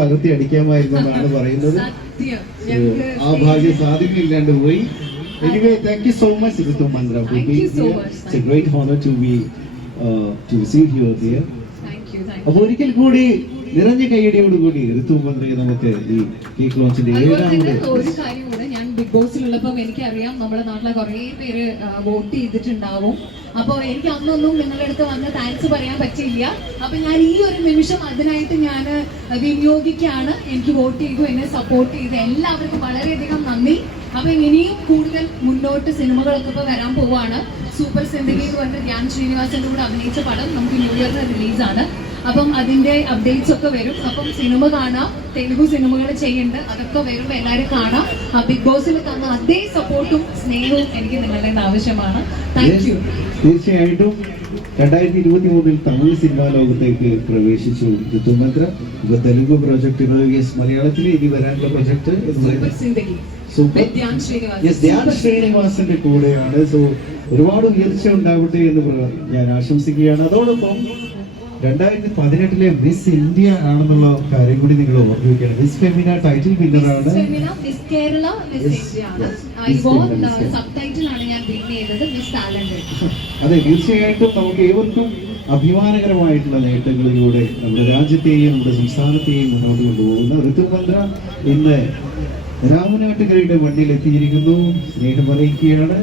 പകർത്തി അടിക്കാമായിരുന്നു എന്നാണ് പറയുന്നത്. ആ ഭാഗ്യം സാധിക്കില്ലാണ്ട് പോയി. Anyway, thank you so much, Ritu Mandra, for being here. It's a great honor to receive you here. അപ്പോൾ ഒരിക്കൽ കൂടി നിറഞ്ഞ കൈയടിയോടുകൂടി ഋതു മന്ത്രിയെ നമുക്ക് ഈ കേക്ക് ലോഞ്ചിന്റെ ഒരു കാര്യം കൂടെ, ഞാൻ ബിഗ് ബോസിലുള്ളപ്പോൾ എനിക്കറിയാം നമ്മുടെ നാട്ടിലെ കുറേ പേര് വോട്ട് ചെയ്തിട്ടുണ്ടാവും. അപ്പോൾ എനിക്ക് അന്നൊന്നും നിങ്ങളുടെ അടുത്ത് വന്ന് താങ്ക്സ് പറയാൻ പറ്റില്ല. അപ്പൊ ഞാൻ ഈ ഒരു നിമിഷം അതിനായിട്ട് ഞാൻ വിനിയോഗിക്കുകയാണ്. എനിക്ക് വോട്ട് ചെയ്തു, എന്നെ സപ്പോർട്ട് ചെയ്തു എല്ലാവർക്കും വളരെയധികം നന്ദി. അപ്പൊ ഇനിയും കൂടുതൽ മുന്നോട്ട് സിനിമകളൊക്കെ ഇപ്പൊ വരാൻ പോവാണ്. സൂപ്പർ സിന്ദഗി എന്ന് പറഞ്ഞ ധ്യാൻ ശ്രീനിവാസന്റെ കൂടെ അഭിനയിച്ച പടം നമുക്ക് ന്യൂ ഇയറിന് റിലീസാണ്. അപ്പം അതിന്റെ അപ്ഡേറ്റ്സ് ഒക്കെ വരും. അപ്പം സിനിമ കാണാം, തെലുഗു സിനിമകൾ ചെയ്യുന്നുണ്ട്, അതൊക്കെ വരുമ്പോൾ എല്ലാവരും കാണാം. ആ ബിഗ് ബോസിൽ തന്ന അതേ സപ്പോർട്ടും സ്നേഹവും എനിക്ക് നിങ്ങളുടെ ആവശ്യമാണ്. Thank you. തീർച്ചയായിട്ടും 2023 തമിഴ് സിനിമാ ലോകത്തേക്ക് പ്രവേശിച്ചു ഋതു മന്ദ്ര. ഇപ്പൊ തെലുഗു പ്രൊജക്ടുകൾ, മലയാളത്തിൽ ഇനി വരാനുള്ള പ്രൊജക്ട് ധ്യാൻ ശ്രീനിവാസന്റെ കൂടെയാണ്. സോ ഒരുപാട് ഉയർച്ച ഉണ്ടാവട്ടെ എന്ന് ഞാൻ ആശംസിക്കുകയാണ്. അതോടൊപ്പം 2018 മിസ് ഇന്ത്യ ആണെന്നുള്ള കാര്യം കൂടി നിങ്ങൾ ഓർമ്മിക്കുകയാണ്. മിസ് ഫെമിന ടൈറ്റിൽ വിന്നറാണ്. അതെ, തീർച്ചയായിട്ടും നമുക്ക് ഏവർക്കും അഭിമാനകരമായിട്ടുള്ള നേട്ടങ്ങളിലൂടെ നമ്മുടെ രാജ്യത്തെയും നമ്മുടെ സംസ്ഥാനത്തെയും മുന്നോട്ട് കൊണ്ടുപോകുന്ന ഋതു മന്ദ്ര ഇന്ന് രാമനാട്ടുകരയുടെ വണ്ടിയിൽ എത്തിയിരിക്കുന്നു. സ്നേഹം അറിയിക്കുകയാണ്.